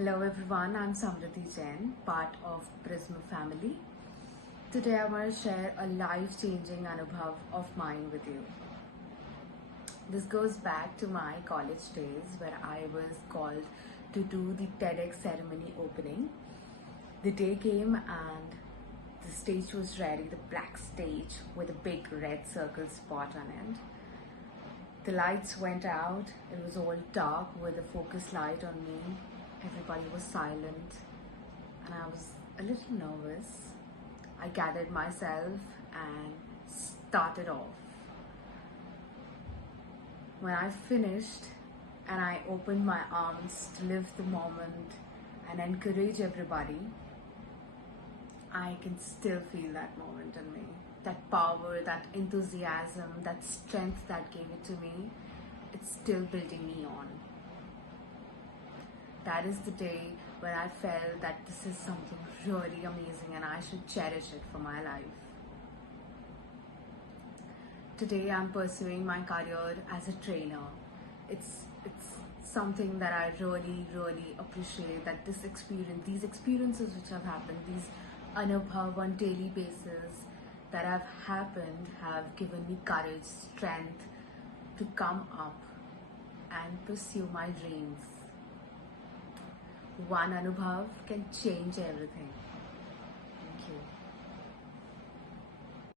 Hello everyone, I'm Samriddhi Jain, part of PRISM family. Today I want to share a life-changing Anubhav of mine with you. This goes back to my college days where I was called to do the TEDx ceremony opening. The day came and the stage was ready, the black stage with a big red circle spot on it. The lights went out, it was all dark with a focus light on me. Everybody was silent and I was a little nervous. I gathered myself and started off. When I finished and I opened my arms to live the moment and encourage everybody, I can still feel that moment in me. That power, that enthusiasm, that strength that gave it to me, it's still building me on. That is the day when I felt that this is something really amazing and I should cherish it for my life. Today I'm pursuing my career as a trainer. It's something that I really appreciate, that these experiences which have happened, these Anubhav on daily basis that have happened have given me courage, strength to come up and pursue my dreams. One Anubhav can change everything.